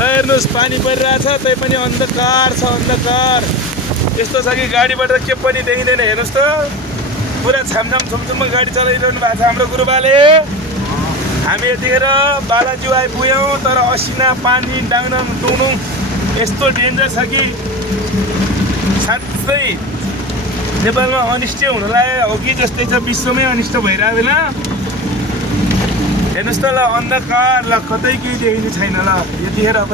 ल हेर्नुहोस् पानी परिरहेछ तै पनि अन्धकार छ अन्धकार यस्तो छ कि गाडीबाट के पनि देखिँदैन हेर्नुहोस् त पुरा छामछाम छुमछुममा गाडी चलाइरहनु भएको छ हाम्रो गुरुबाले हामी यतिखेर बालाज्यू आइपुग्यौँ तर असिना पानी डाङडङ डुङडुङ यस्तो डेन्जर छ कि साँच्चै नेपालमा अनिष्ट हुनलाई हो कि जस्तै छ विश्वमै अनिष्ट भइरहेको बेला हेर्नुहोस् त ल अन्धकार ल कतै केही देखिने छैन ल यतिखेर अब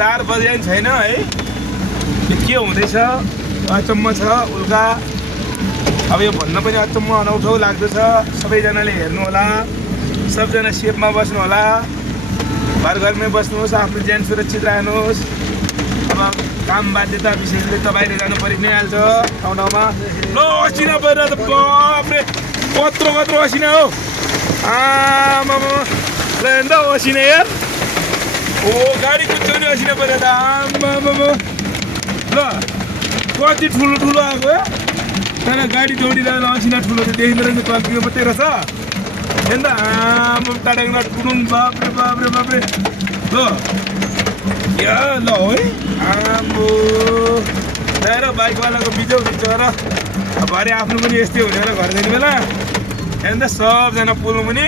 4 बजे छैन है के हुँदैछ अचम्म छ उल्का अब यो भन्न पनि अचम्म अनौठो लाग्दछ सबैजनाले हेर्नु होला सबजना सेफमा बस्नु होला घरमै बस्नुहोस् आफ्नो ज्यान सुरक्षित राख्नुहोस् अब काम बाध्यता विशेषले त बाहिर जानु परि नै हाल्छ ठाउँ ठाउँमा ल असिना परिरहेको त बाफ्रे कत्रो असिना हो आमा ल हेर्दा असिना यार ओ गाडी कुदाउने असिना परेर आमा ल कति ठुलो आएको तर गाडी दौडिरहेको असिना ठुलो चाहिँ देखिँदैन नि कल्पियो मात्रै रहेछ हेर्दा आमा टाढामा टुडुङ बाफ्रे ल या ल है आम्बो ल्याएर बाइकवालाको बिजौ र भरे आफ्नो पनि यस्तै हुने र घर जाने बेला हेर्दा सबजना पुलमा पनि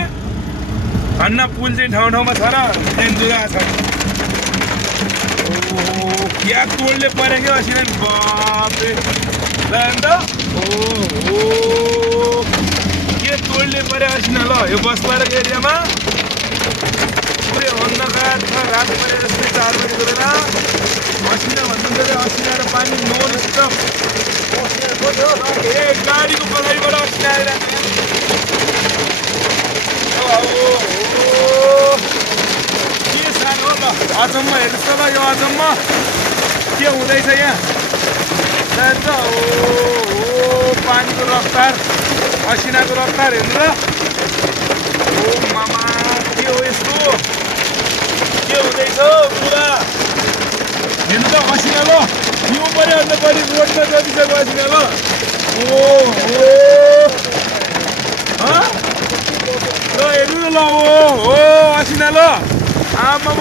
धन्न पुल चाहिँ ठाउँमा छ र त्यहाँदेखि जुगा छ क्या तोडले पऱ्यो क्या असिना बाफ्रे ल अन्त के तोडले पऱ्यो असिना ल यो बसपाडाको एरियामा पुरै अन्धकार छ रात परे जस्तै 4 बजेको बेला असिना भन्नुहुन्छ असिना र पानी नन स्टप ए गाडीको पछाडिबाट असिना आइरहेको के सानो ल अचम्म हेर्नुहोस् त ल यो अचम्म के हुँदैछ यहाँ जान्छ पानीको रफ्तार असिनाको रफ्तार हेर्नु ल ओ मामा के हो यस्तो के हुँदैछ पुरा हेर्नु त असिना ल हिउँ पऱ्यो अन्त बढी रोडमा जतिसक्यो असिना ल ओ ल हेर्नु न ल ओ असिना ल आमा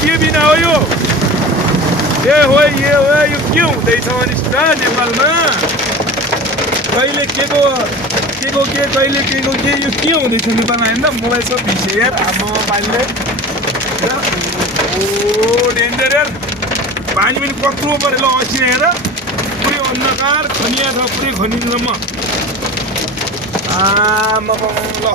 के बिना हो यो हो यो के हुँदैछ अनिष्ट नेपालमा कहिले के कहिले के यो के हुँदैछ नेपालमा हेर्दा मोबाइल सब भिसे यार हाम्रो पानीले ओ डेन्जर यार पानी पनि कत्रो पऱ्यो ल असिना हेर पुरै अन्धकार खनिया छ पुरै खनिसम्म आमा ल